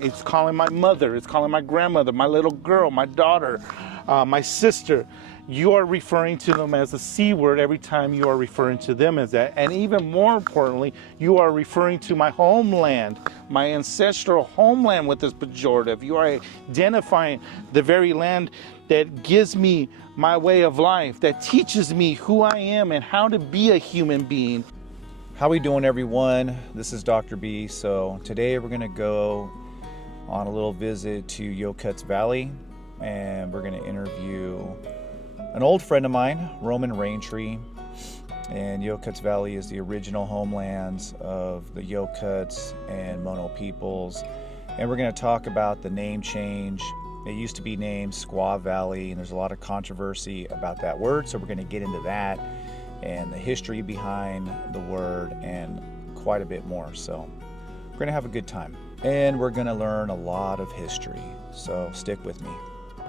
It's calling my mother, it's calling my grandmother, my little girl, my daughter, my sister. You are referring to them as a C word every time you are referring to them as that. And even more importantly, you are referring to my homeland, my ancestral homeland with this pejorative. You are identifying the very land that gives me my way of life, that teaches me who I am and how to be a human being. How we doing, everyone? This is Dr. B. So today we're gonna go on a little visit to Yokuts Valley, and we're gonna interview an old friend of mine, Roman Raintree. And Yokuts Valley is the original homelands of the Yokuts and Mono peoples. And we're gonna talk about the name change. It used to be named Squaw Valley, and there's a lot of controversy about that word, so we're gonna get into that and the history behind the word and quite a bit more. So we're gonna have a good time, and we're gonna learn a lot of history, so stick with me.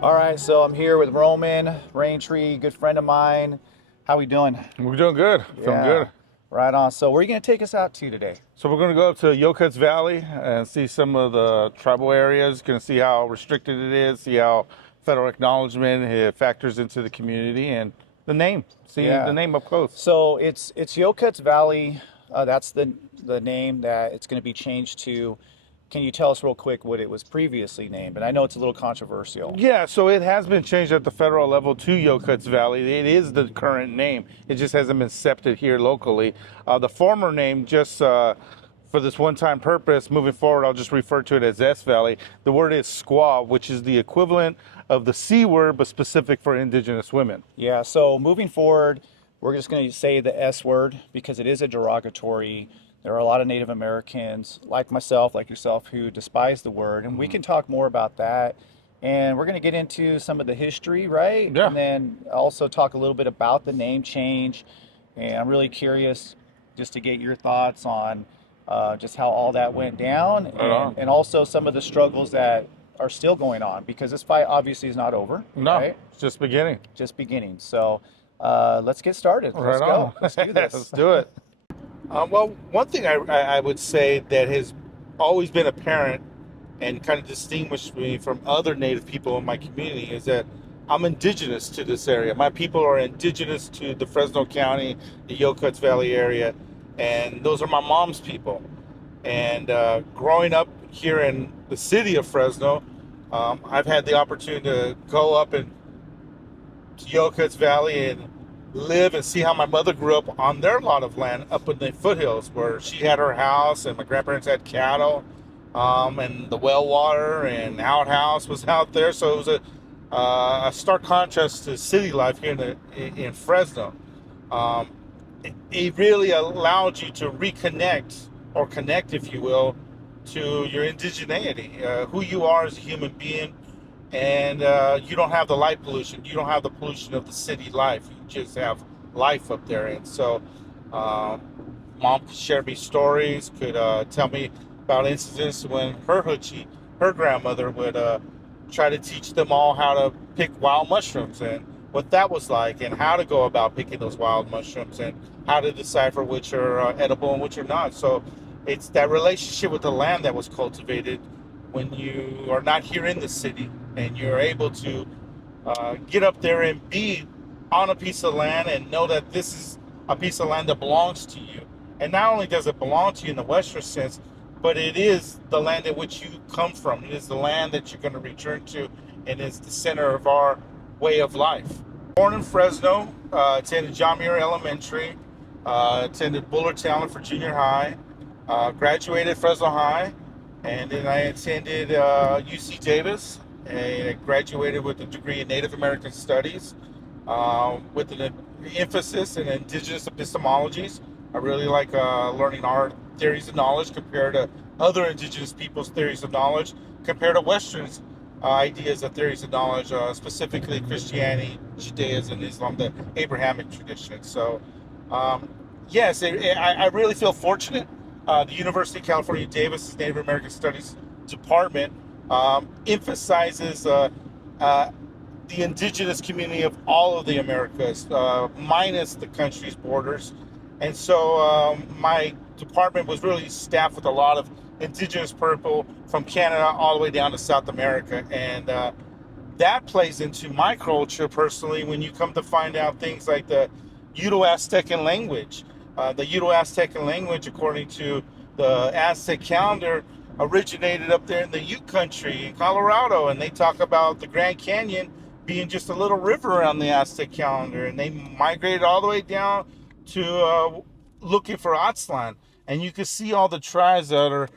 All right, so I'm here with Roman Raintree, good friend of mine. How we doing? We're doing good, feeling good. Right on. So where are you gonna take us out to today? So we're going to go up to Yokuts Valley and see some of the tribal areas, going to see how restricted it is, see how Federal Acknowledgment factors into the community, and the name, see the name up close. So it's Yokuts Valley. That's the name that it's going to be changed to. Can you tell us real quick what it was previously named? And I know it's a little controversial. Yeah, so it has been changed at the federal level to Yokuts Valley. It is the current name. It just hasn't been accepted here locally. The former name, just for this one-time purpose, moving forward, I'll just refer to it as S Valley. The word is Squaw, which is the equivalent of the C word, but specific for Indigenous women. Yeah, so moving forward, we're just going to say the S word because it is a derogatory. There are a lot of Native Americans, like myself, like yourself, who despise the word, and we can talk more about that. And we're going to get into some of the history, right? Yeah. And then also talk a little bit about the name change. And I'm really curious just to get your thoughts on just how all that went down, and also some of the struggles that are still going on, because this fight obviously is not over. No, right? It's just beginning. Just beginning. So let's get started. Let's go. Let's do this. Let's do it. Well, one thing I would say that has always been apparent and kind of distinguished me from other Native people in my community is that I'm indigenous to this area. My people are indigenous to the Fresno County, the Yokuts Valley area, and those are my mom's people. And growing up here in the city of Fresno, I've had the opportunity to go up to Yokuts Valley and live and see how my mother grew up on their lot of land up in the foothills, where she had her house and my grandparents had cattle, and the well water and outhouse was out there. So it was a stark contrast to city life here in Fresno. It really allowed you to reconnect, or connect, if you will, to your indigeneity, who you are as a human being. And you don't have the light pollution. You don't have the pollution of the city life. You just have life up there. And so mom could share me stories, could tell me about incidents when her hoochie, her grandmother, would try to teach them all how to pick wild mushrooms and what that was like, and how to go about picking those wild mushrooms, and how to decipher which are edible and which are not. So it's that relationship with the land that was cultivated when you are not here in the city, and you're able to get up there and be on a piece of land and know that this is a piece of land that belongs to you. And not only does it belong to you in the Western sense, but it is the land in which you come from. It is the land that you're going to return to, and it's the center of our way of life. Born in Fresno, attended John Muir Elementary, attended Bullard Talent for junior high, graduated Fresno High, and then I attended UC Davis, and I graduated with a degree in Native American Studies, with an emphasis in Indigenous epistemologies. I really like learning our theories of knowledge compared to other Indigenous people's theories of knowledge, compared to Western's ideas of theories of knowledge, specifically Christianity, Judaism, Islam, the Abrahamic tradition. So, yes, I really feel fortunate. The University of California Davis' Native American Studies department emphasizes the indigenous community of all of the Americas, minus the country's borders. And so my department was really staffed with a lot of indigenous people from Canada all the way down to South America. And that plays into my culture personally when you come to find out things like the Uto-Aztecan language. The Uto-Aztecan language, according to the Aztec calendar, originated up there in the Ute country in Colorado, and they talk about the Grand Canyon being just a little river around the Aztec calendar, and they migrated all the way down to looking for Aztlan, and you can see all the tribes that are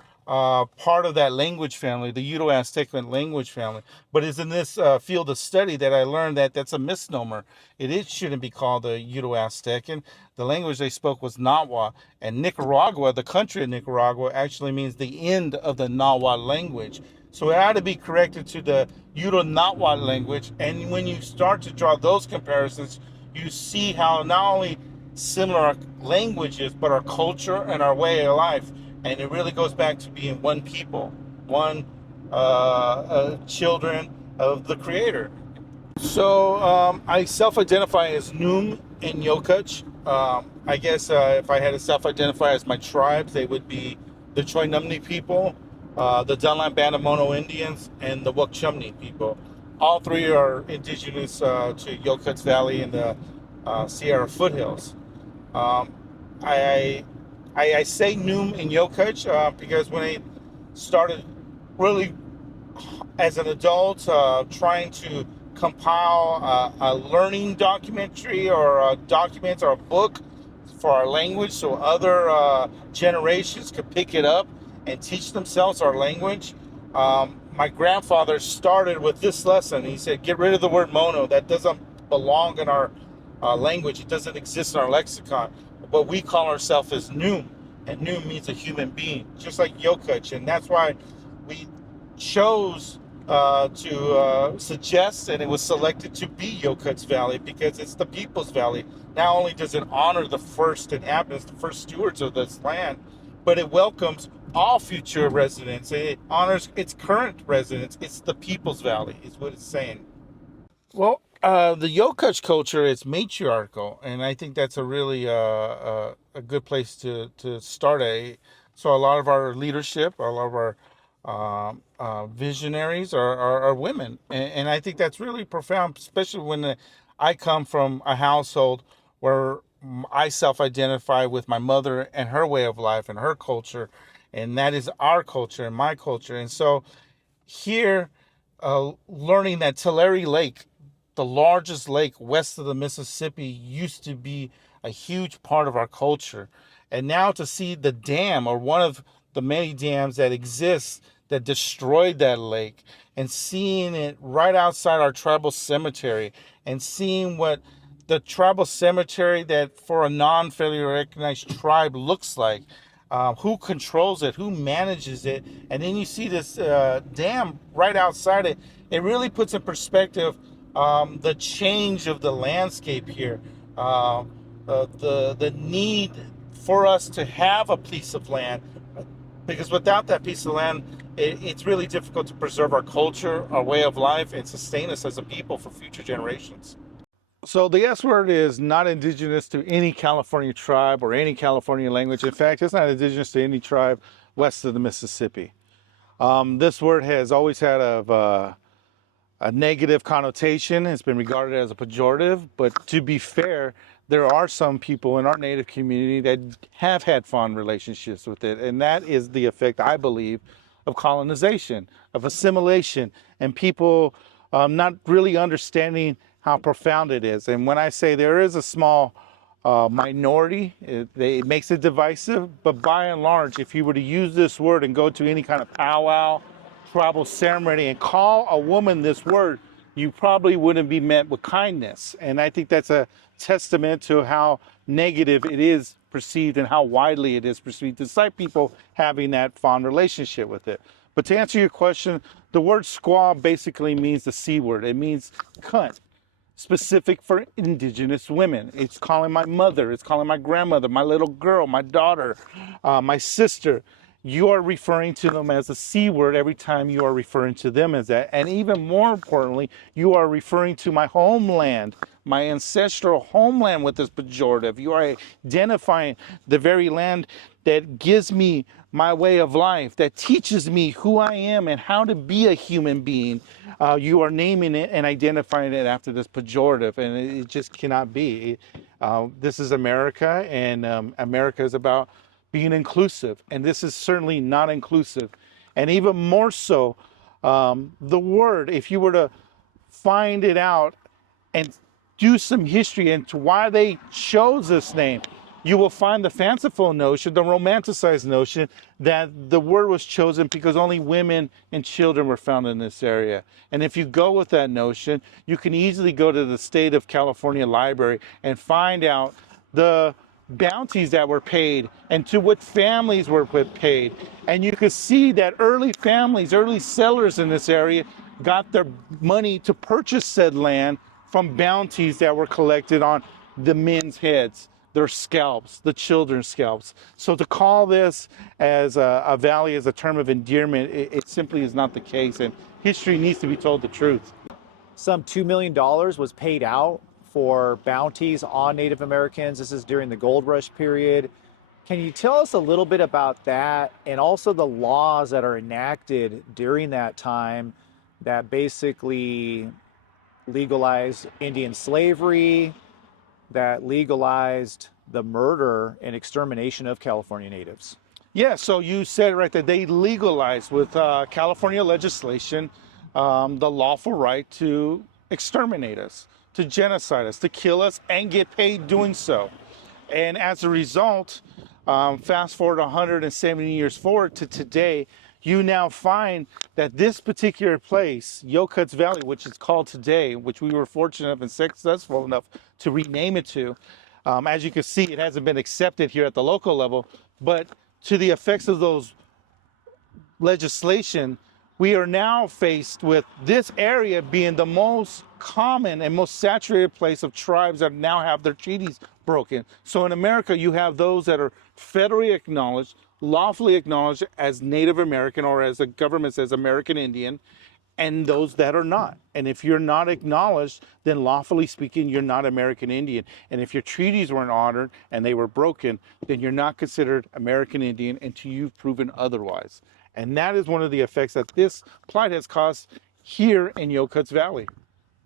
part of that language family, the Uto-Aztecan language family. But it's in this field of study that I learned that that's a misnomer. It shouldn't be called the Uto-Aztecan. The language they spoke was Nahuatl, and Nicaragua, the country of Nicaragua, actually means the end of the Nahuatl language. So it had to be corrected to the Uto-Nahuatl language. And when you start to draw those comparisons, you see how not only similar our languages, but our culture and our way of life. And it really goes back to being one people, one children of the Creator. So I self-identify as Noom in Yokuch. I guess if I had to self-identify as my tribes, they would be the Choinumni people, the Dunlap Band of Mono Indians, and the Wukchumni people. All three are indigenous to Yokuts Valley and the Sierra foothills. I say Noom in Yokuch because when I started really as an adult trying to compile a learning documentary or documents or a book for our language so other generations could pick it up and teach themselves our language. My grandfather started with this lesson. He said, get rid of the word mono. That doesn't belong in our language. It doesn't exist in our lexicon. But we call ourselves as Noom, and Noom means a human being, just like Yokuch. And that's why we chose to suggest, and it was selected to be Yokuts Valley, because it's the people's valley. Not only does it honor the first inhabitants, the first stewards of this land, but it welcomes all future residents. It honors its current residents. It's the people's valley, is what it's saying. Well, the Yokuch culture is matriarchal, and I think that's a really a good place to start. So a lot of our leadership, a lot of our visionaries are women, and I think that's really profound, especially when I come from a household where I self-identify with my mother and her way of life and her culture, and that is our culture and my culture. And so here, learning that Tulare Lake, the largest lake west of the Mississippi, used to be a huge part of our culture. And now to see the dam, or one of the many dams that exist, that destroyed that lake, and seeing it right outside our tribal cemetery, and seeing what the tribal cemetery that for a non-federally recognized tribe looks like, who controls it, who manages it, and then you see this dam right outside it. It really puts in perspective the change of the landscape here, the need for us to have a piece of land, because without that piece of land, it's really difficult to preserve our culture, our way of life, and sustain us as a people for future generations. So the S word is not indigenous to any California tribe or any California language. In fact, it's not indigenous to any tribe west of the Mississippi. This word has always had a negative connotation. It's been regarded as a pejorative, but to be fair, there are some people in our Native community that have had fond relationships with it, and that is the effect, I believe, of colonization, of assimilation, and people not really understanding how profound it is. And when I say there is a small minority, it makes it divisive, but by and large, if you were to use this word and go to any kind of powwow, tribal ceremony, and call a woman this word, you probably wouldn't be met with kindness. And I think that's a testament to how negative it is perceived and how widely it is perceived, despite people having that fond relationship with it. But to answer your question, the word squaw basically means the C word. It means cunt, specific for indigenous women. It's calling my mother, it's calling my grandmother, my little girl, my daughter, my sister. You are referring to them as a C word every time you are referring to them as that. And even more importantly, you are referring to my homeland, my ancestral homeland with this pejorative. You are identifying the very land that gives me my way of life, that teaches me who I am and how to be a human being. You are naming it and identifying it after this pejorative, and it just cannot be. This is America, and America is about being inclusive, and this is certainly not inclusive. And even more so, the word, if you were to find it out and do some history into why they chose this name, you will find the fanciful notion, the romanticized notion, that the word was chosen because only women and children were found in this area. And if you go with that notion, you can easily go to the state of California library and find out the bounties that were paid and to what families were paid. And you could see that early families, early settlers in this area got their money to purchase said land from bounties that were collected on the men's heads, their scalps, the children's scalps. So to call this as a valley as a term of endearment, it simply is not the case, and history needs to be told the truth. Some $2 million was paid out for bounties on Native Americans. This is during the gold rush period. Can you tell us a little bit about that, and also the laws that are enacted during that time that basically legalized Indian slavery, that legalized the murder and extermination of California natives? Yeah, so you said right that they legalized with California legislation the lawful right to exterminate us, to genocide us, to kill us, and get paid doing so. And as a result, fast forward 170 years forward to today, you now find that this particular place, Yokuts Valley, which is called today, which we were fortunate enough and successful enough to rename it to, as you can see, it hasn't been accepted here at the local level, but to the effects of those legislation, we are now faced with this area being the most common and most saturated place of tribes that now have their treaties broken. So in America, you have those that are federally acknowledged, lawfully acknowledged as Native American, or as the government says, American Indian, and those that are not. And if you're not acknowledged, then lawfully speaking, you're not American Indian. And if your treaties weren't honored and they were broken, then you're not considered American Indian until you've proven otherwise. And that is one of the effects that this plight has caused here in Yokuts Valley.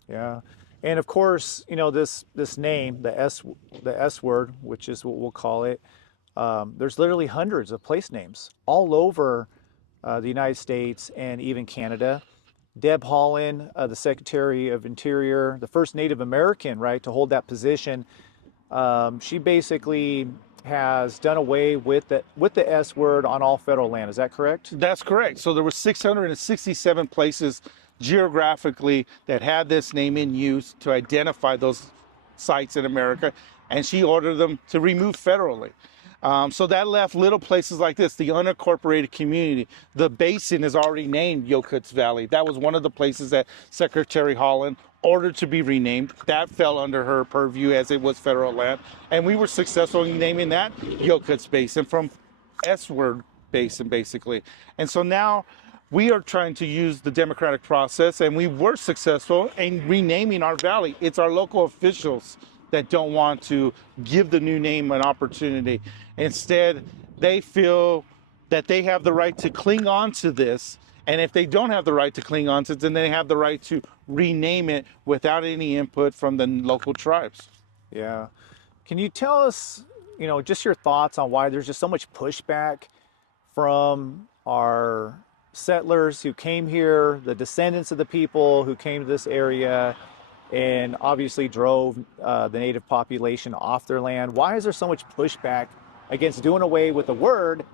Yeah. And of course, you know, this name, the S word, which is what we'll call it, there's literally hundreds of place names all over the United States and even Canada. Deb Haaland, the Secretary of Interior, the first Native American, right, to hold that position, she basically has done away with the S word on all federal land. Is that correct? That's correct. So there were 667 places geographically that had this name in use to identify those sites in America, and she ordered them to remove federally. So that left little places like this, the unincorporated community. The basin is already named Yokuts Valley. That was one of the places that Secretary Haaland ordered to be renamed. That fell under her purview as it was federal land. And we were successful in naming that Yokuts Basin from S-word basin, basically. And so now we are trying to use the democratic process, and we were successful in renaming our valley. It's our local officials that don't want to give the new name an opportunity. Instead, they feel that they have the right to cling on to this, and if they don't have the right to cling on to it, then they have the right to rename it without any input from the local tribes. Yeah. Can you tell us, you know, just your thoughts on why there's just so much pushback from our settlers who came here, the descendants of the people who came to this area and obviously drove the native population off their land? Why is there so much pushback against doing away with a word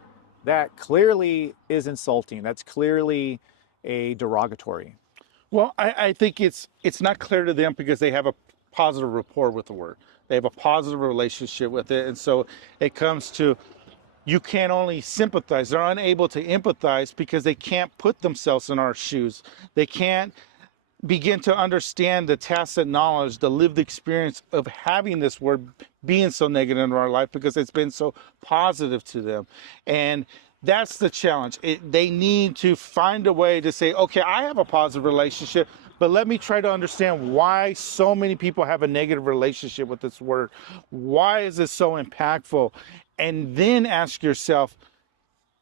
that clearly is insulting, that's clearly a derogatory? Well, I think it's not clear to them because they have a positive rapport with the word. They have a positive relationship with it. And so it comes to, you can't only sympathize. They're unable to empathize because they can't put themselves in our shoes. They can't begin to understand the tacit knowledge, the lived experience of having this word being so negative in our life because it's been so positive to them. And That's the challenge. They need to find a way to say, okay, I have a positive relationship, but let me try to understand why so many people have a negative relationship with this word. Why is it so impactful? And then ask yourself,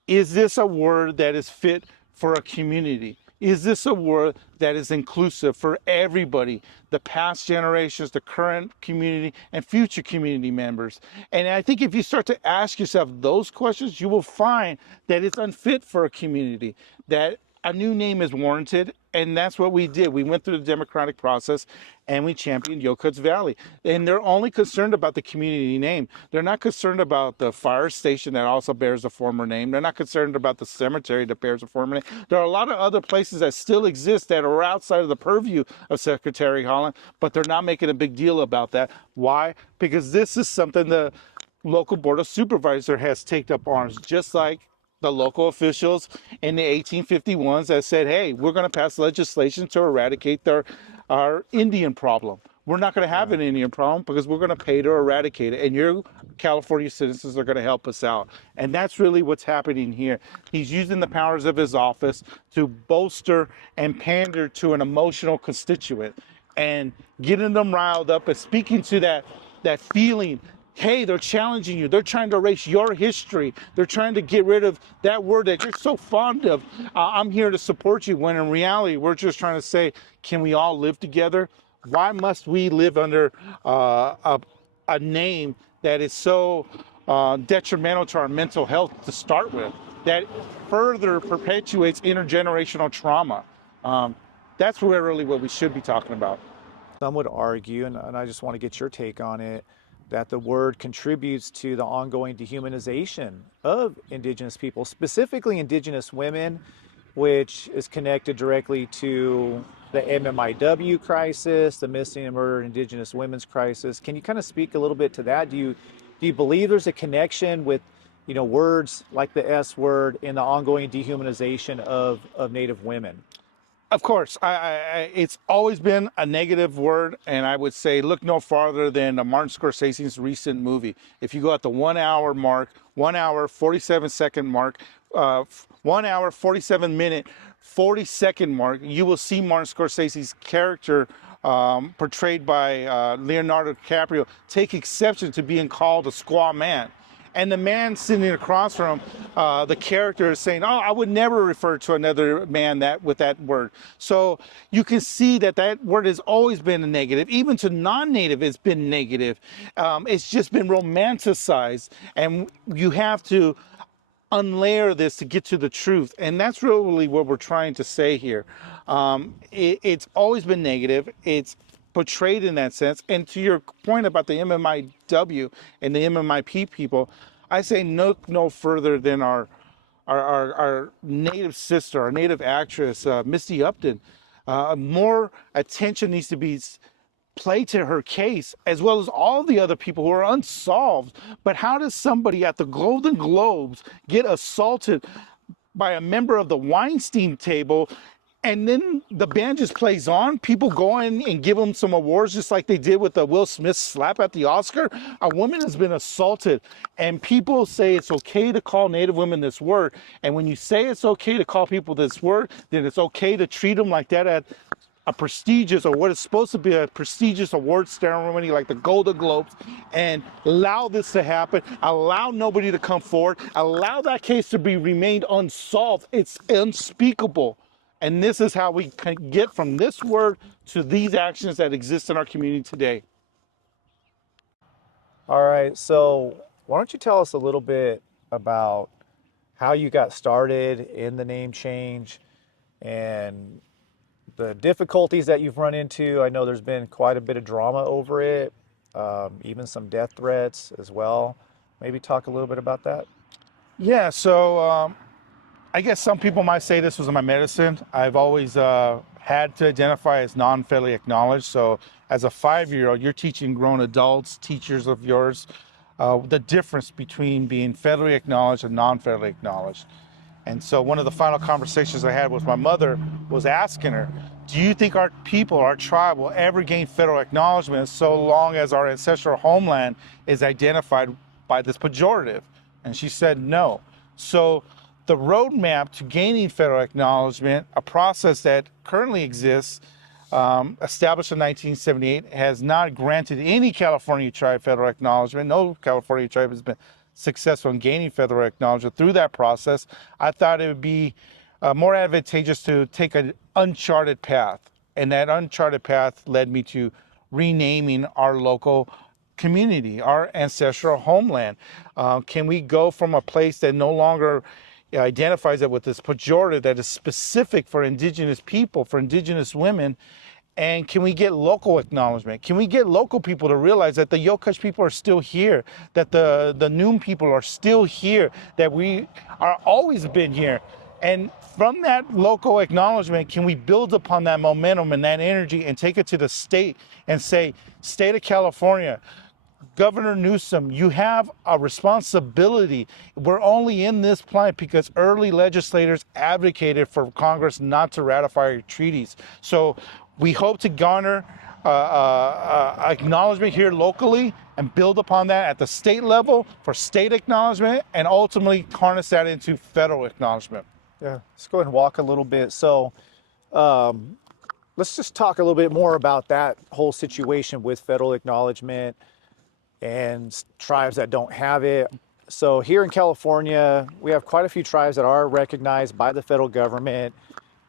is this a word that is fit for a community? Is this a word that is inclusive for everybody, the past generations, the current community, and future community members? And I think if you start to ask yourself those questions, you will find that it's unfit for a community, that a new name is warranted. And that's what we did. We went through the democratic process and we championed Yokuts Valley. And they're only concerned about the community name. They're not concerned about the fire station that also bears a former name. They're not concerned about the cemetery that bears a former name. There are a lot of other places that still exist that are outside of the purview of Secretary Holland, but they're not making a big deal about that. Why? Because this is something the local board of supervisor has taken up arms, just like the local officials in the 1851s that said, hey, we're going to pass legislation to eradicate our Indian problem. We're not going to have an Indian problem because we're going to pay to eradicate it. And your California citizens are going to help us out. And that's really what's happening here. He's using the powers of his office to bolster and pander to an emotional constituent and getting them riled up and speaking to that feeling. Hey, they're challenging you. They're trying to erase your history. They're trying to get rid of that word that you're so fond of. I'm here to support you, when in reality, we're just trying to say, can we all live together? Why must we live under a name that is so detrimental to our mental health to start with, that further perpetuates intergenerational trauma? That's really what we should be talking about. Some would argue, and I just want to get your take on it, that the word contributes to the ongoing dehumanization of Indigenous people, specifically Indigenous women, which is connected directly to the MMIW crisis, the missing and murdered Indigenous women's crisis. Can you kind of speak a little bit to that? Do you believe there's a connection with, words like the S word in the ongoing dehumanization of Native women? Of course, it's always been a negative word, and I would say look no farther than Martin Scorsese's recent movie. If you go at the 1 hour mark, 1 hour, 47-second mark, 1 hour, 47 minute, 40-second mark, you will see Martin Scorsese's character portrayed by Leonardo DiCaprio take exception to being called a squaw man. And the man sitting across from him, the character is saying, oh, I would never refer to another man with that word. So you can see that word has always been a negative. Even to non-native, it's been negative. It's just been romanticized. And you have to unlayer this to get to the truth. And that's really what we're trying to say here. It's always been negative. It's portrayed in that sense. And to your point about the MMIW and the MMIP people, I say look no further than our native sister, our native actress, Misty Upton. More attention needs to be played to her case, as well as all the other people who are unsolved. But how does somebody at the Golden Globes get assaulted by a member of the Weinstein table, and then the band just plays on? People go in and give them some awards, just like they did with the Will Smith slap at the Oscar. A woman has been assaulted, and people say it's okay to call Native women this word. And when you say it's okay to call people this word, then it's okay to treat them like that at a prestigious, or what is supposed to be a prestigious award ceremony like the Golden Globes, and allow this to happen, allow nobody to come forward, allow that case to be remained unsolved. It's unspeakable. And this is how we can get from this word to these actions that exist in our community today. All right, so why don't you tell us a little bit about how you got started in the name change and the difficulties that you've run into. I know there's been quite a bit of drama over it, even some death threats as well. Maybe talk a little bit about that. Yeah, so I guess some people might say this was my medicine. I've always had to identify as non-federally acknowledged. So as a 5-year-old, you're teaching grown adults, teachers of yours, the difference between being federally acknowledged and non-federally acknowledged. And so one of the final conversations I had with my mother was asking her, do you think our people, our tribe, will ever gain federal acknowledgement so long as our ancestral homeland is identified by this pejorative? And she said no. So the roadmap to gaining federal acknowledgement, a process that currently exists, established in 1978, has not granted any California tribe federal acknowledgement. No California tribe has been successful in gaining federal acknowledgement through that process. I thought it would be more advantageous to take an uncharted path. And that uncharted path led me to renaming our local community, our ancestral homeland. Can we go from a place that no longer identifies it with this pejorative that is specific for indigenous people, for indigenous women, and can we get local acknowledgement? Can we get local people to realize that the Yokush people are still here, that the Noom people are still here, that we are always been here? And from that local acknowledgement, can we build upon that momentum and that energy and take it to the state and say, state of California, Governor Newsom, you have a responsibility. We're only in this plight because early legislators advocated for Congress not to ratify our treaties. So we hope to garner acknowledgement here locally and build upon that at the state level for state acknowledgement and ultimately harness that into federal acknowledgement. Yeah, let's go ahead and walk a little bit. So let's just talk a little bit more about that whole situation with federal acknowledgement and tribes that don't have it. So here in California, we have quite a few tribes that are recognized by the federal government.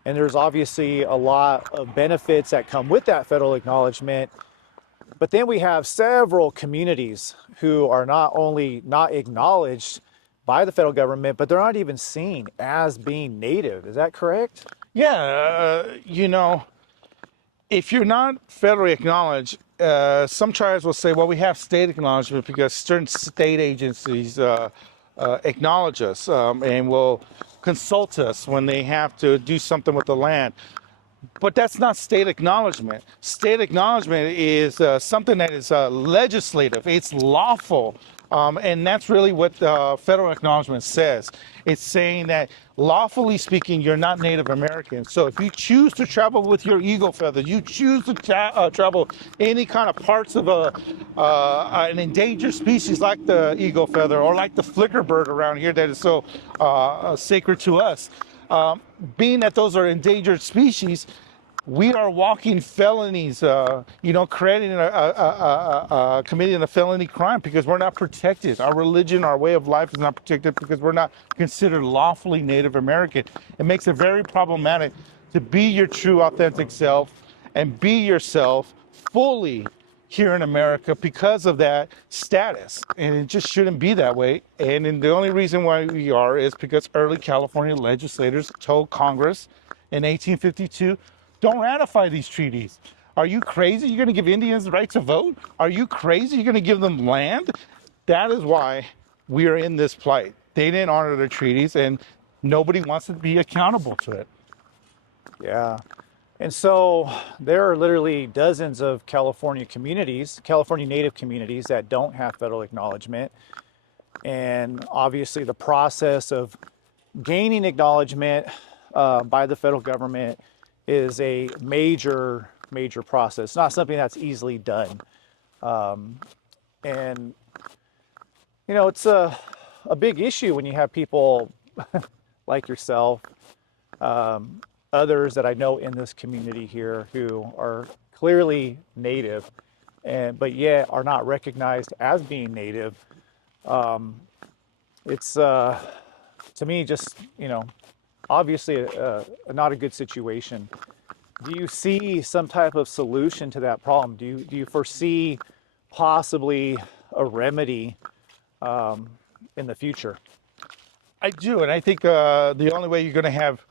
And there's obviously a lot of benefits that come with that federal acknowledgement. But then we have several communities who are not only not acknowledged by the federal government, but they're not even seen as being native. Is that correct? Yeah, if you're not federally acknowledged, some tribes will say, well, we have state acknowledgement because certain state agencies acknowledge us and will consult us when they have to do something with the land. But that's not state acknowledgement. State acknowledgement is something that is legislative. It's lawful. And that's really what federal acknowledgement says. It's saying that lawfully speaking, you're not Native American. So if you choose to travel with your eagle feathers, you choose to travel any kind of parts of an endangered species like the eagle feather or like the flicker bird around here that is so sacred to us. Being that those are endangered species, we are walking felonies, committing a felony crime because we're not protected. Our religion, our way of life is not protected because we're not considered lawfully Native American. It makes it very problematic to be your true, authentic self and be yourself fully here in America because of that status. And it just shouldn't be that way. And the only reason why we are is because early California legislators told Congress in 1852, don't ratify these treaties. Are you crazy? You're going to give Indians the right to vote? Are you crazy? You're going to give them land? That is why we are in this plight. They didn't honor the treaties, and nobody wants to be accountable to it. Yeah. And so there are literally dozens of California Native communities that don't have federal acknowledgement. And obviously the process of gaining acknowledgement by the federal government is a major process. It's not something that's easily done. And, it's a big issue when you have people like yourself, others that I know in this community here who are clearly Native, but yet are not recognized as being Native. It's, to me, just, obviously not a good situation. Do you see some type of solution to that problem? Do you foresee possibly a remedy in the future? I do, and I think the only way you're going to have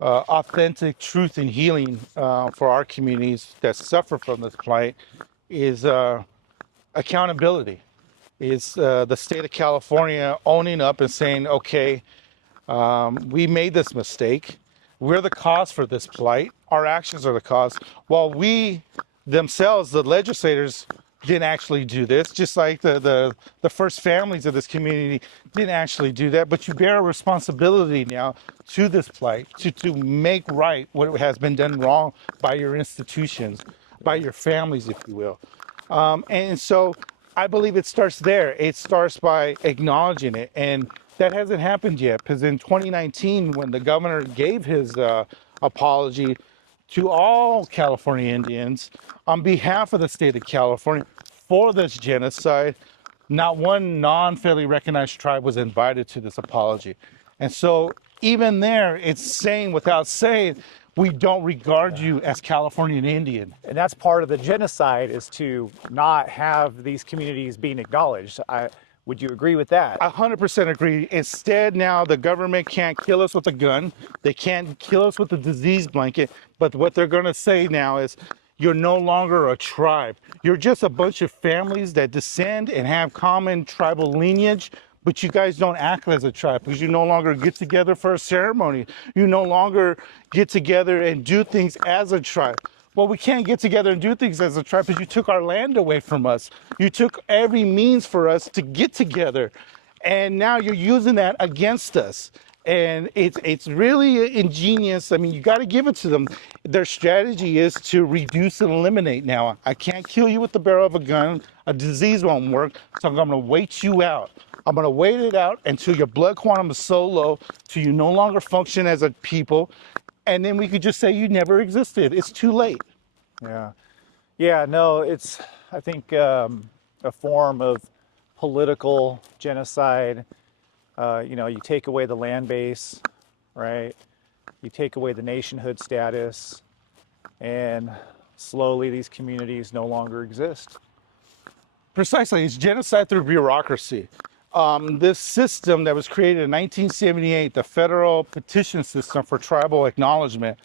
authentic truth and healing for our communities that suffer from this plight is accountability. Is the state of California owning up and saying, okay, we made this mistake. We're the cause for this plight. Our actions are the cause. While we themselves, the legislators, didn't actually do this, just like the first families of this community didn't actually do that. But you bear a responsibility now to this plight, to make right what has been done wrong by your institutions, by your families, if you will. And so I believe it starts there. It starts by acknowledging it. And That hasn't happened yet, because in 2019, when the governor gave his apology to all California Indians on behalf of the state of California for this genocide, not one non-federally recognized tribe was invited to this apology. And so even there, it's saying without saying, we don't regard you as Californian Indian. And that's part of the genocide, is to not have these communities being acknowledged. Would you agree with that? 100% agree. Instead, now the government can't kill us with a gun. They can't kill us with a disease blanket. But what they're going to say now is, you're no longer a tribe. You're just a bunch of families that descend and have common tribal lineage, but you guys don't act as a tribe, because you no longer get together for a ceremony. You no longer get together and do things as a tribe. Well, we can't get together and do things as a tribe because you took our land away from us. You took every means for us to get together. And now you're using that against us. And it's really ingenious. I mean, you got to give it to them. Their strategy is to reduce and eliminate. Now, I can't kill you with the barrel of a gun. A disease won't work. So I'm going to wait you out. I'm going to wait it out until your blood quantum is so low, till you no longer function as a people. And then we could just say you never existed. It's too late. Yeah, no, it's, I think, a form of political genocide. You take away the land base, right? You take away the nationhood status, and slowly these communities no longer exist. Precisely, it's genocide through bureaucracy. This system that was created in 1978, the Federal Petition System for Tribal Acknowledgment,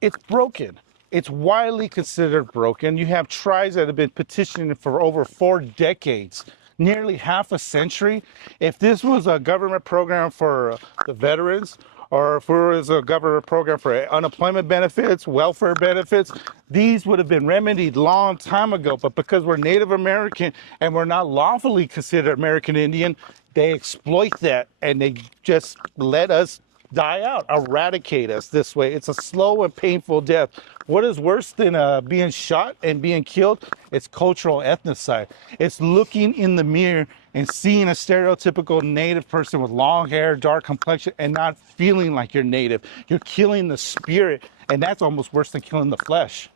it's broken. It's widely considered broken. You have tribes that have been petitioning for over 4 decades, nearly half a century. If this was a government program for the veterans, or if it was a government program for unemployment benefits, welfare benefits, these would have been remedied long time ago. But because we're Native American and we're not lawfully considered American Indian, they exploit that and they just let us die out, eradicate us this way. It's a slow and painful death. What is worse than being shot and being killed? It's cultural ethnocide. It's looking in the mirror and seeing a stereotypical Native person with long hair, dark complexion, and not feeling like you're Native. You're killing the spirit, and that's almost worse than killing the flesh.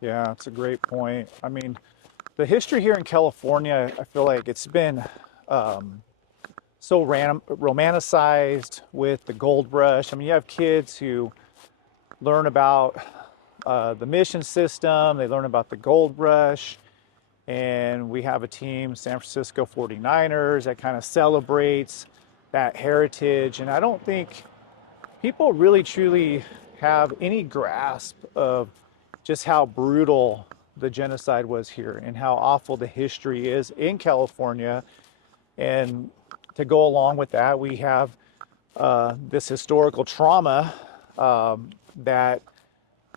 Yeah, that's a great point. I mean, the history here in California, I feel like it's been so romanticized with the gold rush. I mean, you have kids who learn about the mission system, they learn about the gold rush, and we have a team, San Francisco 49ers, that kind of celebrates that heritage. And I don't think people really truly have any grasp of just how brutal the genocide was here and how awful the history is in California. And to go along with that, we have this historical trauma that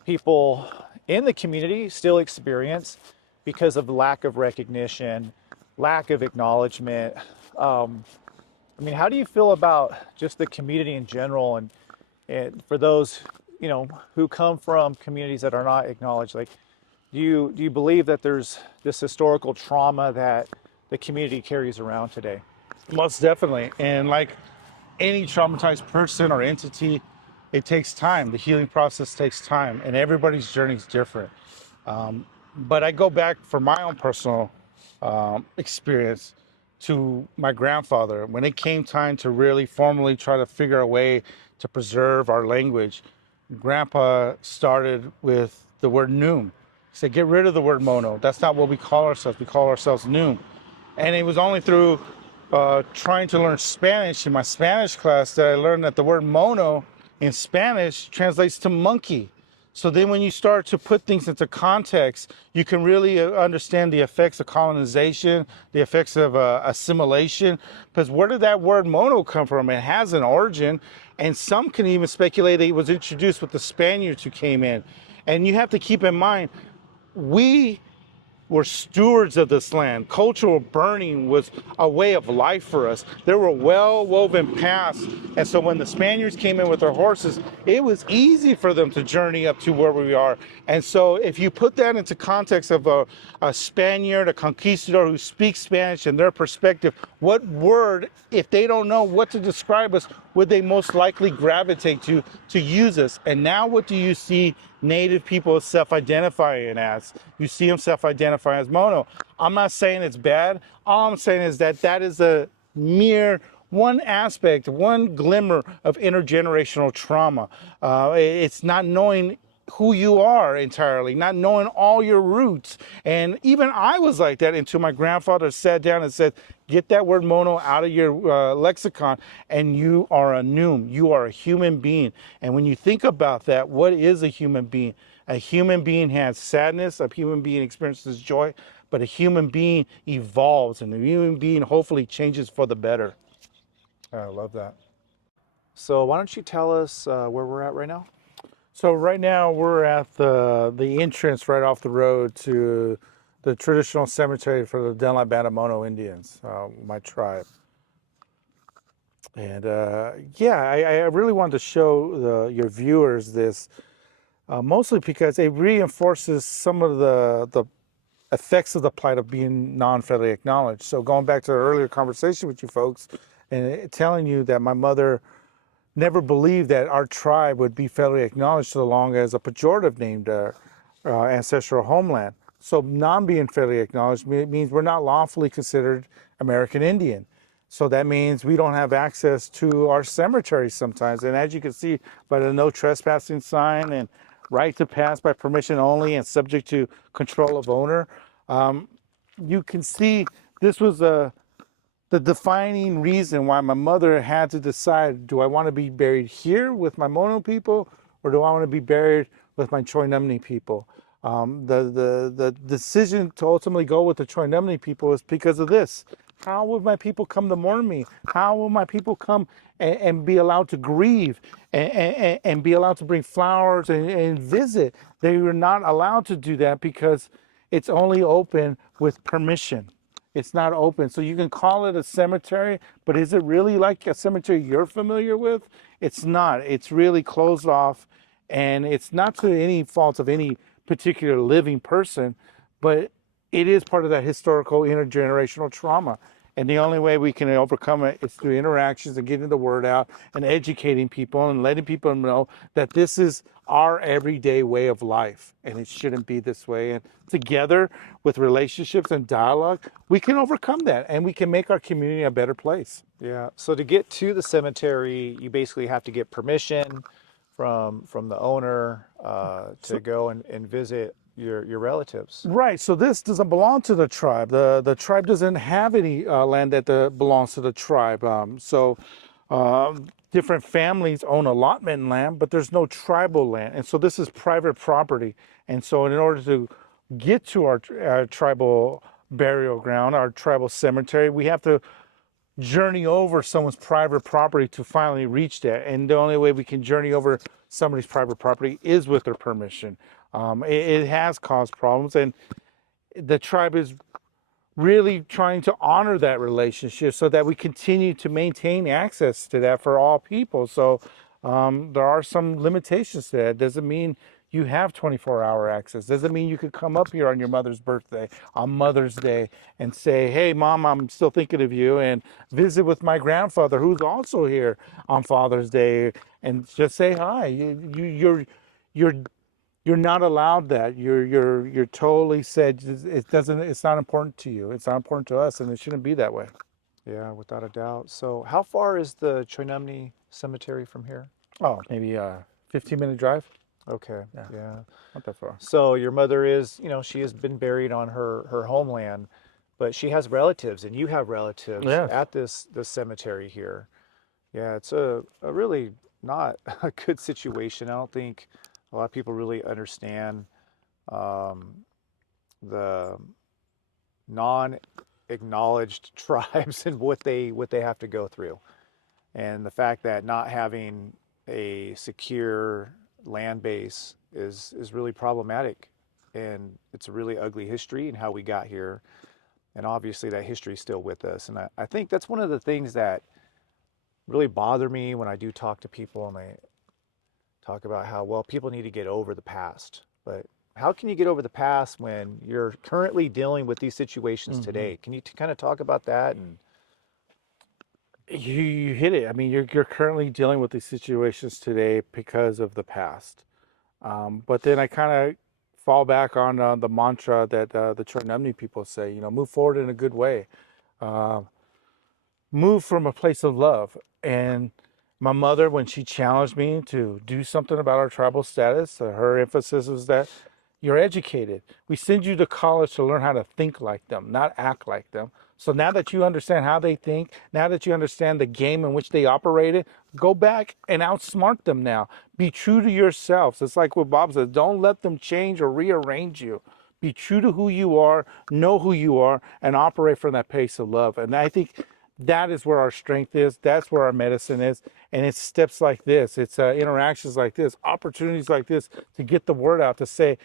people in the community still experience because of the lack of recognition, lack of acknowledgement. I mean, how do you feel about just the community in general, and for those, who come from communities that are not acknowledged? Like, do you believe that there's this historical trauma that the community carries around today? Most definitely. And like any traumatized person or entity, it takes time. The healing process takes time, and everybody's journey is different. But I go back for my own personal experience to my grandfather. When it came time to really formally try to figure a way to preserve our language, Grandpa started with the word Noom. He said, get rid of the word mono. That's not what we call ourselves. We call ourselves Noom. And it was only through trying to learn Spanish in my Spanish class that I learned that the word mono in Spanish translates to monkey. So then when you start to put things into context, you can really understand the effects of colonization, the effects of assimilation. Because where did that word mono come from? It has an origin, and some can even speculate that it was introduced with the Spaniards who came in. And you have to keep in mind, we were stewards of this land. Cultural burning was a way of life for us. There were well-woven paths. And so when the Spaniards came in with their horses, it was easy for them to journey up to where we are. And so if you put that into context of a Spaniard, a conquistador who speaks Spanish and their perspective, what word, if they don't know what to describe us, would they most likely gravitate to use us? And now what do you see Native people self-identifying as? You see them self-identify as Mono. I'm not saying it's bad. All I'm saying is that that is a mere one aspect, one glimmer of intergenerational trauma. It's not knowing who you are entirely, not knowing all your roots. And even I was like that until my grandfather sat down and said, get that word mono out of your lexicon, and you are a noom. You are a human being. And when you think about that, what is a human being? A human being has sadness, a human being experiences joy, but a human being evolves, and a human being hopefully changes for the better. I love that. So why don't you tell us where we're at right now? So right now we're at the entrance right off the road to the traditional cemetery for the Denali Band of Mono Indians, my tribe. And yeah, I really wanted to show your viewers this, mostly because it reinforces some of the effects of the plight of being non-federally acknowledged. So going back to the earlier conversation with you folks and telling you that my mother never believed that our tribe would be federally acknowledged so long as a pejorative named ancestral homeland. So non-being federally acknowledged means we're not lawfully considered American Indian. So that means we don't have access to our cemeteries sometimes. And as you can see by the no trespassing sign and right to pass by permission only and subject to control of owner, you can see this was the defining reason why my mother had to decide, do I want to be buried here with my Mono people, or do I want to be buried with my Choinumni people? The decision to ultimately go with the Choinumni people is because of this. How will my people come to mourn me? How will my people come and be allowed to grieve and be allowed to bring flowers and visit? They were not allowed to do that because it's only open with permission. It's not open. So you can call it a cemetery, but is it really like a cemetery you're familiar with? It's not. It's really closed off, and it's not to any fault of any particular living person, but it is part of that historical intergenerational trauma. And the only way we can overcome it is through interactions and getting the word out and educating people and letting people know that this is our everyday way of life and it shouldn't be this way. And together with relationships and dialogue, we can overcome that and we can make our community a better place. Yeah. So to get to the cemetery, you basically have to get permission from the owner to go and visit your relatives. Right. So this doesn't belong to the tribe. The tribe doesn't have any land that belongs to the tribe. Different families own allotment land, but there's no tribal land. And so this is private property. And so in order to get to our tribal burial ground, our tribal cemetery, we have to journey over someone's private property to finally reach that. And the only way we can journey over somebody's private property is with their permission. It has caused problems, and the tribe is really trying to honor that relationship so that we continue to maintain access to that for all people. So there are some limitations to that. Doesn't mean you have 24-hour access. Doesn't mean you could come up here on your mother's birthday, on Mother's Day, and say, hey, Mom, I'm still thinking of you, and visit with my grandfather, who's also here on Father's Day, and just say hi. You're not allowed that. You're totally said it's not important to you. It's not important to us, and it shouldn't be that way. Yeah, without a doubt. So how far is the Choinumni cemetery from here? Oh, maybe a 15-minute drive. Okay. Yeah. Not that far. So your mother is, she has been buried on her homeland, but she has relatives, and you have relatives at this cemetery here. Yeah, it's a really not a good situation. I don't think a lot of people really understand the non-acknowledged tribes and what they have to go through, and the fact that not having a secure land base is really problematic. and it's a really ugly history and how we got here. And obviously that history is still with us. And I think that's one of the things that really bother me when I do talk to people and they talk about how, well, people need to get over the past. But how can you get over the past when you're currently dealing with these situations today? Can you kind of talk about that? And You hit it. I mean, you're currently dealing with these situations today because of the past. But then I kind of fall back on the mantra that the Charnamni people say, move forward in a good way. Uh, Move from a place of love. And my mother, when she challenged me to do something about our tribal status, her emphasis was that you're educated. We send you to college to learn how to think like them, not act like them. So now that you understand how they think, now that you understand the game in which they operated, go back and outsmart them now. Be true to yourselves. It's like what Bob says, don't let them change or rearrange you. Be true to who you are, know who you are, and operate from that place of love. And I think that is where our strength is. That's where our medicine is. And it's steps like this. It's interactions like this, opportunities like this to get the word out, to say,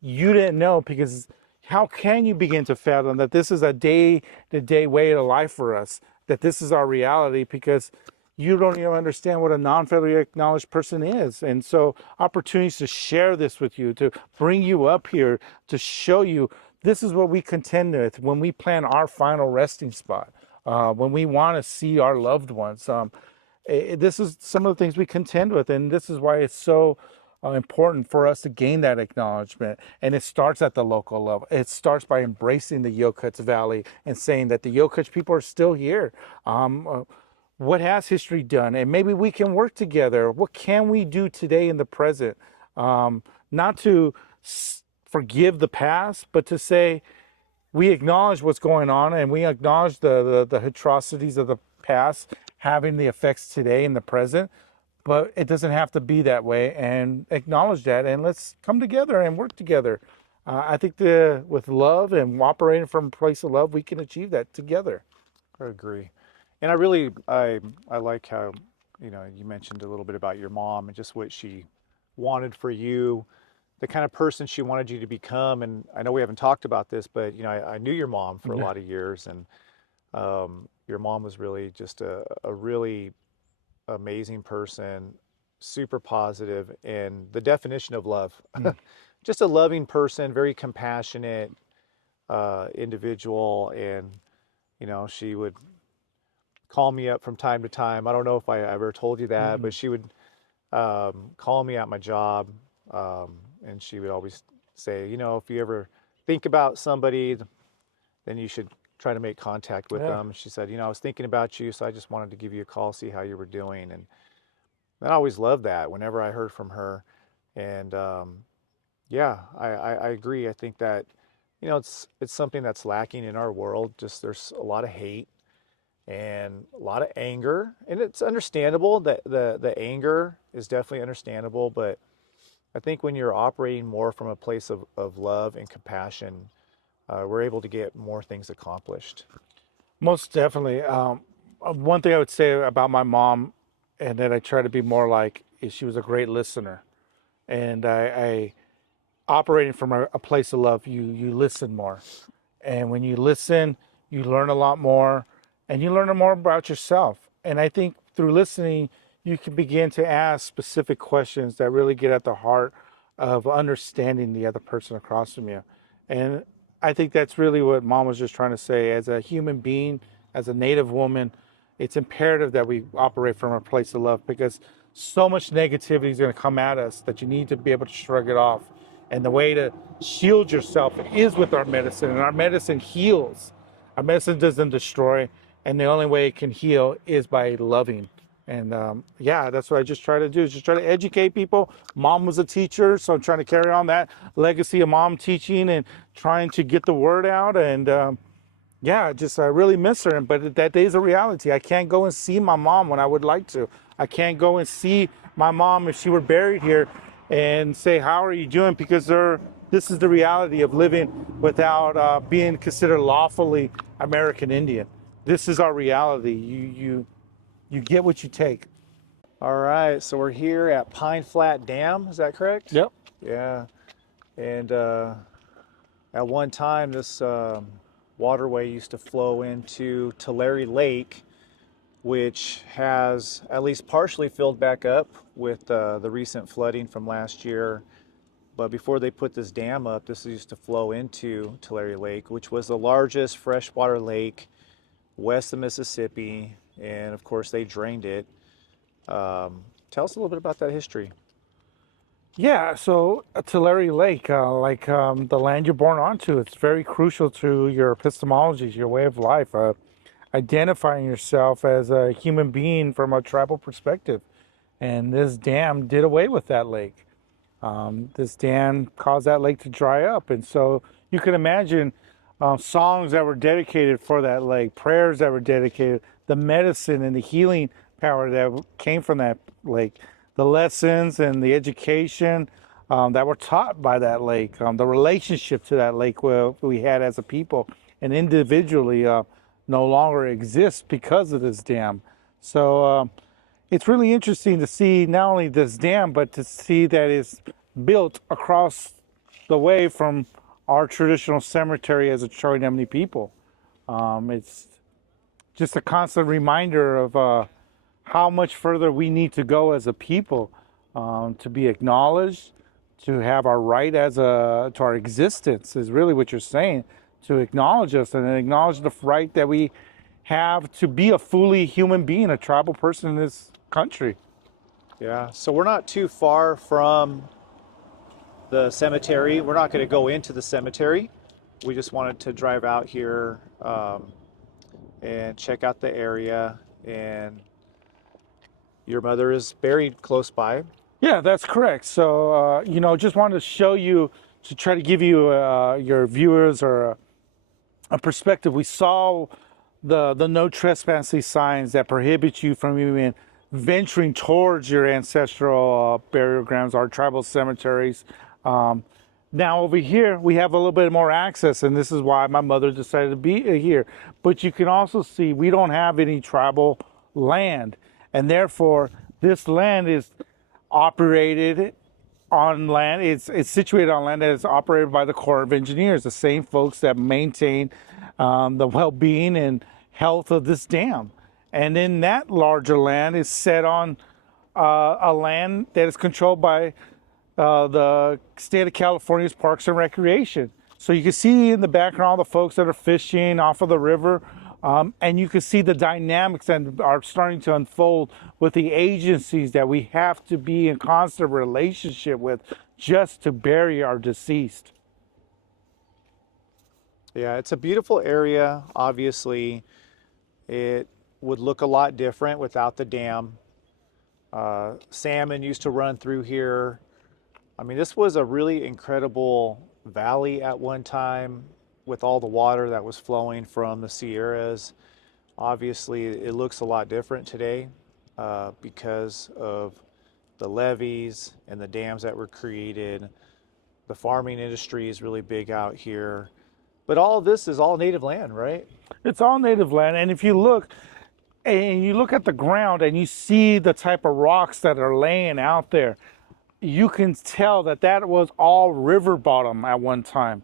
you didn't know, because how can you begin to fathom that this is a day-to-day way of life for us, that this is our reality, because you don't even understand what a non-federally acknowledged person is. And so opportunities to share this with you, to bring you up here, to show you this is what we contend with when we plan our final resting spot, when we want to see our loved ones. This is some of the things we contend with, and this is why it's so important for us to gain that acknowledgement. And it starts at the local level. It starts by embracing the Yokuts Valley and saying that the Yokuts people are still here. What has history done? And maybe we can work together. What can we do today in the present? Not to forgive the past, but to say we acknowledge what's going on, and we acknowledge the atrocities of the past having the effects today in the present. But it doesn't have to be that way, and acknowledge that, and let's come together and work together. I think with love and operating from a place of love, we can achieve that together. I agree. And I like how, you mentioned a little bit about your mom and just what she wanted for you, the kind of person she wanted you to become. And I know we haven't talked about this, but, I knew your mom for a lot of years, and your mom was really just a really amazing person, super positive, and the definition of love. Just a loving person, very compassionate individual. And, she would call me up from time to time. I don't know if I ever told you that, but she would call me at my job, and she would always say, if you ever think about somebody, then you should try to make contact with them. She said, I was thinking about you, so I just wanted to give you a call, see how you were doing. And I always loved that whenever I heard from her. And I agree. I think that, it's something that's lacking in our world. Just there's a lot of hate and a lot of anger, and it's understandable that the anger is definitely understandable. But I think when you're operating more from a place of love and compassion, we're able to get more things accomplished. Most definitely. One thing I would say about my mom, and that I try to be more like, is she was a great listener. And I operating from a place of love, you listen more. And when you listen, you learn a lot more, and you learn more about yourself. And I think through listening, you can begin to ask specific questions that really get at the heart of understanding the other person across from you. And I think that's really what Mom was just trying to say. As a human being, as a Native woman, it's imperative that we operate from a place of love, because so much negativity is going to come at us that you need to be able to shrug it off. And the way to shield yourself is with our medicine, and our medicine heals. Our medicine doesn't destroy, and the only way it can heal is by loving. And that's what I just try to do, is just try to educate people. Mom was a teacher, so I'm trying to carry on that legacy of Mom teaching and trying to get the word out. And I really miss her. But that is a reality. I can't go and see my mom when I would like to. I can't go and see my mom if she were buried here and say, how are you doing? Because this is the reality of living without being considered lawfully American Indian. This is our reality. You get what you take. All right, so we're here at Pine Flat Dam. Is that correct? Yep. Yeah. And At one time, this waterway used to flow into Tulare Lake, which has at least partially filled back up with the recent flooding from last year. But before they put this dam up, this used to flow into Tulare Lake, which was the largest freshwater lake west of Mississippi. And of course, they drained it. Tell us a little bit about that history. Yeah, so Tulare Lake, the land you're born onto, it's very crucial to your epistemologies, your way of life, identifying yourself as a human being from a tribal perspective. And this dam did away with that lake. This dam caused that lake to dry up. And so you can imagine songs that were dedicated for that lake, prayers that were dedicated, the medicine and the healing power that came from that lake, the lessons and the education that were taught by that lake, the relationship to that lake we had as a people and individually no longer exists because of this dam. So it's really interesting to see not only this dam, but to see that it's built across the way from our traditional cemetery as a Choctaw people. It's just a constant reminder of how much further we need to go as a people to be acknowledged, to have our right to our existence is really what you're saying, to acknowledge us and acknowledge the right that we have to be a fully human being, a tribal person in this country. Yeah, so we're not too far from the cemetery. We're not going to go into the cemetery. We just wanted to drive out here and check out the area. And your mother is buried close by. Yeah, that's correct. So, just wanted to show you, to try to give you, your viewers, or a perspective. We saw the no trespassing signs that prohibit you from even venturing towards your ancestral burial grounds, our tribal cemeteries. Now over here, we have a little bit more access, and this is why my mother decided to be here. But you can also see we don't have any tribal land, and therefore this land is operated on land. It's situated on land that is operated by the Corps of Engineers, the same folks that maintain the well-being and health of this dam. And then that larger land is set on a land that is controlled by the state of California's Parks and Recreation. So you can see in the background all the folks that are fishing off of the river, and you can see the dynamics that are starting to unfold with the agencies that we have to be in constant relationship with just to bury our deceased. Yeah, it's a beautiful area. Obviously, it would look a lot different without the dam. Salmon used to run through here. I mean, this was a really incredible valley at one time with all the water that was flowing from the Sierras. Obviously, it looks a lot different today because of the levees and the dams that were created. The farming industry is really big out here. But all of this is all native land, right? It's all native land. And if you look at the ground and you see the type of rocks that are laying out there, you can tell that was all river bottom at one time.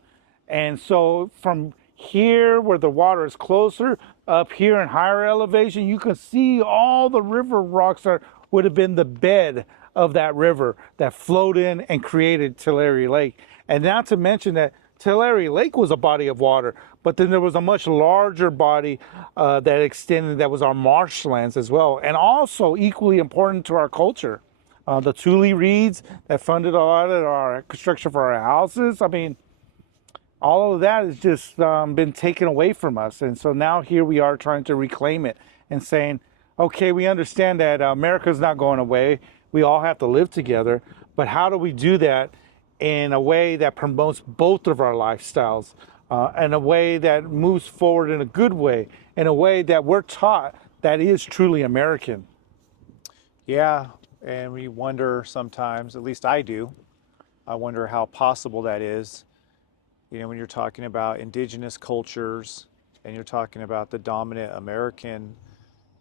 And so from here where the water is closer, up here in higher elevation, you can see all the river rocks that would have been the bed of that river that flowed in and created Tulare Lake. And not to mention that Tulare Lake was a body of water, but then there was a much larger body that extended, that was our marshlands as well. And also equally important to our culture, the Thule reeds that funded a lot of our construction for our houses. I mean, all of that has just been taken away from us. And so now here we are trying to reclaim it and saying, okay, we understand that America's not going away. We all have to live together. But how do we do that in a way that promotes both of our lifestyles, in a way that moves forward in a good way, in a way that we're taught that is truly American? Yeah, and we wonder sometimes, at least I do, I wonder how possible that is. You know, when you're talking about indigenous cultures and you're talking about the dominant American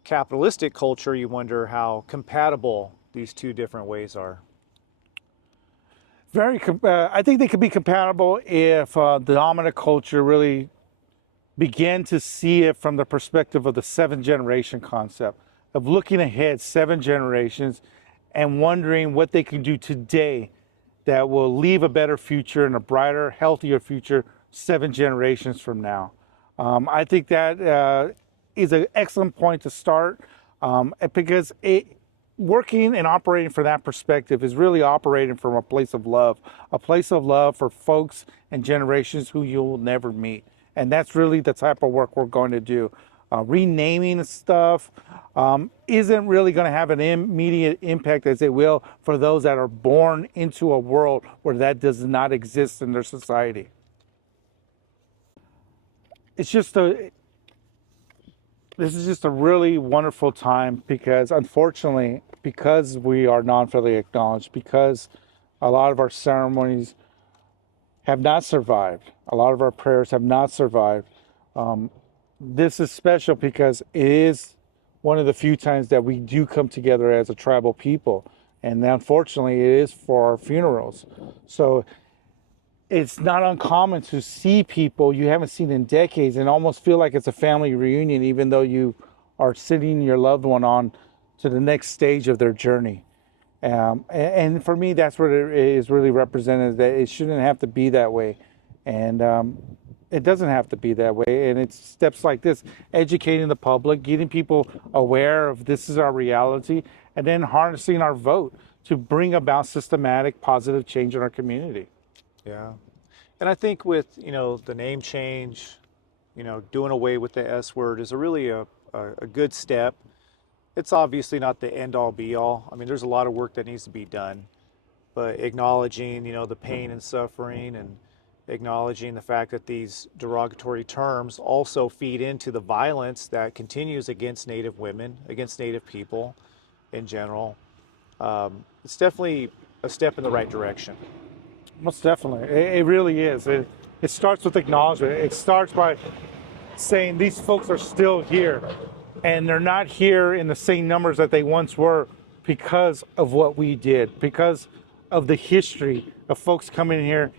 capitalistic culture, you wonder how compatible these two different ways are. I think they could be compatible if the dominant culture really began to see it from the perspective of the 7th-generation concept of looking ahead 7 generations and wondering what they can do today that will leave a better future and a brighter, healthier future 7 generations from now. I think that is an excellent point to start because working and operating from that perspective is really operating from a place of love for folks and generations who you'll never meet. And that's really the type of work we're going to do. Renaming stuff isn't really going to have an immediate impact as it will for those that are born into a world where that does not exist in their society. This is just a really wonderful time because unfortunately, because we are non-federally acknowledged, because a lot of our ceremonies have not survived, a lot of our prayers have not survived. This is special because it is one of the few times that we do come together as a tribal people. And unfortunately, it is for our funerals. So it's not uncommon to see people you haven't seen in decades and almost feel like it's a family reunion, even though you are sitting your loved one on to the next stage of their journey. And for me, that's what it is really represented, that it shouldn't have to be that way. And it doesn't have to be that way. And it's steps like this, educating the public, getting people aware of this is our reality, and then harnessing our vote to bring about systematic, positive change in our community. Yeah. And I think with, the name change, doing away with the S word is really a good step. It's obviously not the end all be all. I mean, there's a lot of work that needs to be done, but acknowledging, the pain and suffering and acknowledging the fact that these derogatory terms also feed into the violence that continues against Native women, against Native people in general. It's definitely a step in the right direction. Most definitely. It really is. It starts with acknowledgement. It starts by saying these folks are still here, and they're not here in the same numbers that they once were because of what we did, because of the history of folks coming here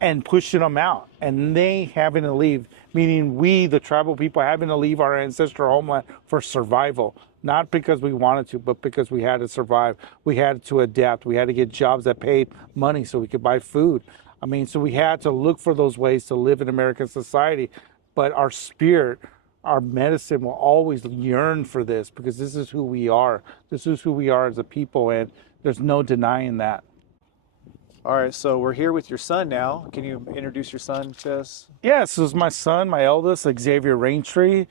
and pushing them out, and they having to leave, meaning we, the tribal people, having to leave our ancestral homeland for survival. Not because we wanted to, but because we had to survive. We had to adapt. We had to get jobs that paid money so we could buy food. I mean, so we had to look for those ways to live in American society. But our spirit, our medicine will always yearn for this because this is who we are. This is who we are as a people, and there's no denying that. All right, so we're here with your son now. Can you introduce your son to us? Yes, this is my son, my eldest, Xavier Raintree.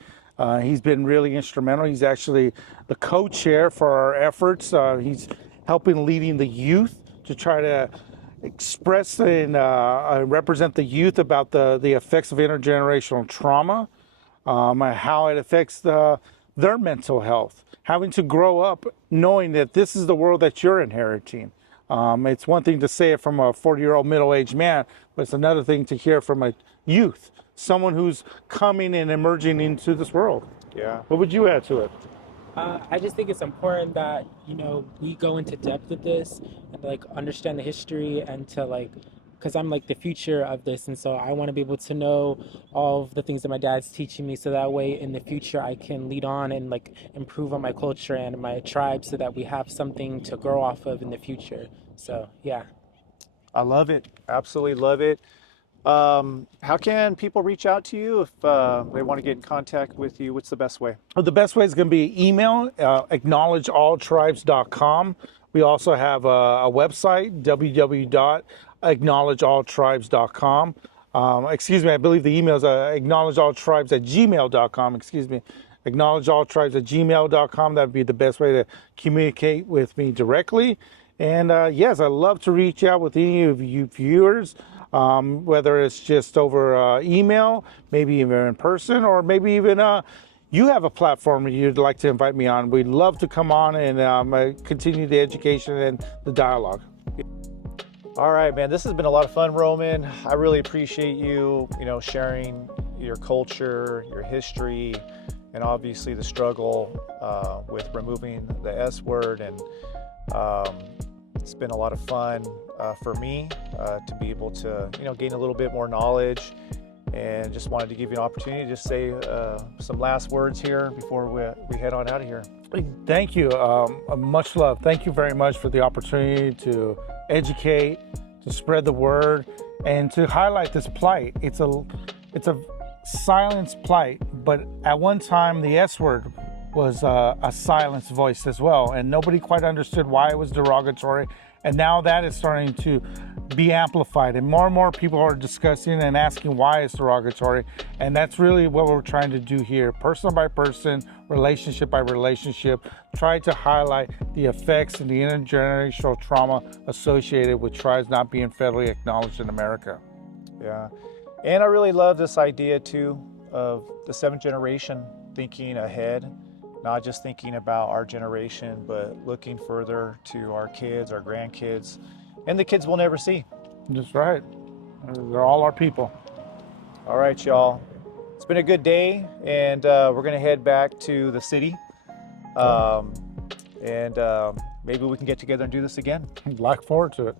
He's been really instrumental. He's actually the co-chair for our efforts. He's helping leading the youth to try to express and represent the youth about the effects of intergenerational trauma, how it affects their mental health, having to grow up knowing that this is the world that you're inheriting. It's one thing to say it from a 40-year-old middle-aged man, but it's another thing to hear from a youth, someone who's coming and emerging into this world. Yeah. What would you add to it? I just think it's important that, we go into depth with this and understand the history and to because I'm the future of this. And so I want to be able to know all of the things that my dad's teaching me. So that way in the future, I can lead on and improve on my culture and my tribe so that we have something to grow off of in the future. So, yeah. I love it. Absolutely love it. How can people reach out to you if they want to get in contact with you? What's the best way? Well, the best way is going to be email, acknowledgealltribes.com. We also have a website, www.acknowledgealltribes.com. Excuse me, I believe the email is acknowledgealltribes@gmail.com. Excuse me, acknowledgealltribes@gmail.com. That would be the best way to communicate with me directly. And yes, I love to reach out with any of you viewers. Whether it's just over email, maybe even in person, or maybe even you have a platform you'd like to invite me on. We'd love to come on and continue the education and the dialogue. All right, man, this has been a lot of fun, Roman. I really appreciate you, sharing your culture, your history, and obviously the struggle with removing the S word. And it's been a lot of fun. for me to be able to, gain a little bit more knowledge, and just wanted to give you an opportunity to just say some last words here before we head on out of here. Thank you. Much love. Thank you very much for the opportunity to educate, to spread the word, and to highlight this plight. It's a silenced plight, but at one time the S word was a silenced voice as well, and nobody quite understood why it was derogatory. And now that is starting to be amplified, and more people are discussing and asking why it's derogatory. And that's really what we're trying to do here, person by person, relationship by relationship, try to highlight the effects and the intergenerational trauma associated with tribes not being federally acknowledged in America. Yeah, and I really love this idea too of the seventh generation thinking ahead, not just thinking about our generation, but looking further to our kids, our grandkids, and the kids we'll never see. That's right. They're all our people. All right, y'all. It's been a good day, and we're going to head back to the city. And maybe we can get together and do this again. Look forward to it.